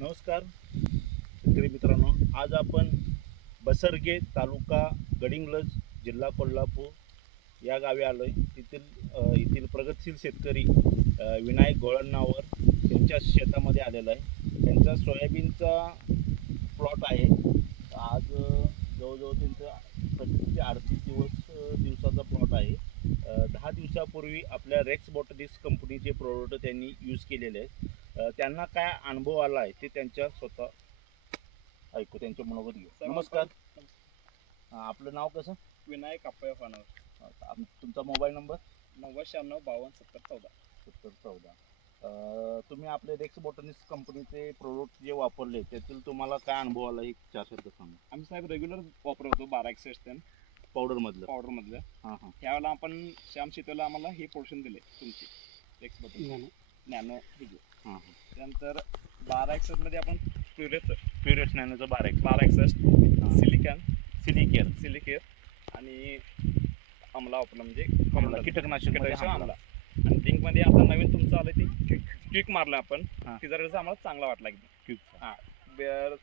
नमस्कार. शेतकरी मित्रांनो आज आपण बसरगे तालुका गडिंग्लज जिल्हा कोल्हापूर या गावी आलो आहे तेथील येथील प्रगतशील शेतकरी विनायक गोळण्णावर त्यांच्या शेतामध्ये आलेला आहे. त्यांचा सोयाबीनचा प्लॉट आहे. आज जवळजवळ त्यांचं पंचवीस ते अडतीस दिवस दिवसाचा प्लॉट आहे. दहा दिवसापूर्वी आपल्या रेक्स बॉटनिक्स कंपनीचे प्रोडक्ट त्यांनी यूज केलेले आहेत. त्यांना काय अनुभव आला आहे ते त्यांच्या स्वतः ऐकू त्यांच्या मनोगत घेऊ नमस्कार. आपलं नाव कसं? विनायक अप्पया फानवर तुमचा मोबाईल नंबर? नव्वद शहाण्णव बावन्न सत्तर चौदा. सत्तर चौदा. तुम्ही आपले रेक्स बॉटनिक्स कंपनीचे प्रोडक्ट जे वापरले त्यातील तुम्हाला काय अनुभव आला एक चार शब्द सांगा. आम्ही साहेब रेग्युलर वापरतो बारा एक्सेस पावडरमधलं पावडर मधलं. हां हां. त्यावेळेला आपण श्याम शेतीला आम्हाला हे पोर्शन दिले तुमचे एक्स बटन नॅनो हे घे हां हां त्यानंतर बारा एक्सेस मध्ये आपण प्युरेच प्युरेट्स नॅनोचं बारा एक बारा एक्सेस सिलिकॅन सिलिकेअर सिलिकेअर आणि आमला वापरला म्हणजे आमला कीटकनाशक आमला आमला आणि लिंकमध्ये आता नवीन तुमचं आलं ते क्विक मारलं आपण. हा. तिचा रिझल्ट आम्हाला चांगला वाटला एकदम. क्यूबचा. रेग्युलर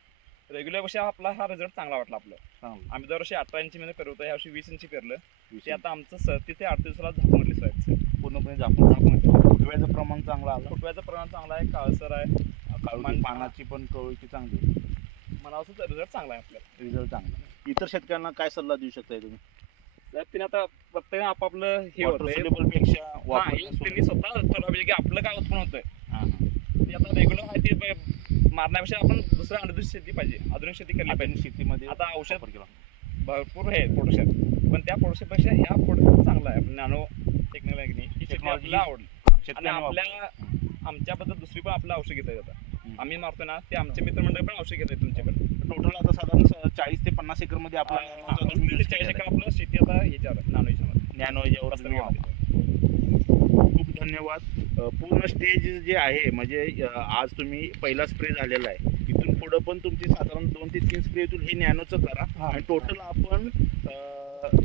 वर्षी आपला हा रिझल्ट चांगला वाटला आपला. चांगलं. आम्ही दरवर्षी अठरा इंची मध्ये करतो ह्या वर्षी वीस इंची पेरलं. ते आता आमचं सतीस ते अडतीस दिवसाला झाकमटली सोयाबीन पूर्णपणे झाकून झाकमटली फुटव्याचं प्रमाण चांगलं आलं. फुटव्याचं प्रमाण चांगलं आहे काळसर आहे. पानाची पण कवळीची चांगली मला असं रिझल्ट चांगला आहे आपल्याला रिझल्ट चांगला इतर शेतकऱ्यांना काय सल्ला देऊ शकताय तुम्ही? तिने आता प्रत्येक आपापलं हे होतं पेक्षा त्यांनी स्वतः पाहिजे की आपलं काय उत्पन्न होतंय. ते आता रेग्युलर आहे ते मारण्यापेक्षा आपण दुसरं आधुनिक शेती पाहिजे. आधुनिक शेती केली पाहिजे. शेतीमध्ये आता औषध. भरपूर आहे प्रोडक्शन पण त्या प्रोडक्शनपेक्षा ह्या प्रोडक्ट चांगला आहे. आपण नॅनो टेक्नॉलॉजी ही शेती Technology. आपल्याला आवडली आणि आपल्या आमच्याबद्दल दुसरी पण आपलं औषध घेता येतात. आम्ही मारतो ना ते आमचे मित्रमंडळ पण औषध घेतात तुमच्याकडे. टोटल आता साधारण चाळीस ते पन्नास एकरमध्ये आपला चाळीस एकर आपलं शेती आता ह्याच्यावर नॅनो ह्याच्यावर नॅनो याच्यावर. खूप धन्यवाद. पूर्ण स्टेज जे आहे म्हणजे आज तुम्ही पहिला स्प्रे झालेला आहे. इथून पुढं पण तुमची साधारण दोन ते तीन स्प्रे इथून हे नॅनोचं करा. आणि टोटल आपण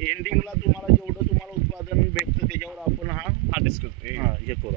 एंडिंगला तुम्हाला जेवढं तुम्हाला उत्पादन भेटतं त्याच्यावर आपण हा हा डिस्कस हा, हे करू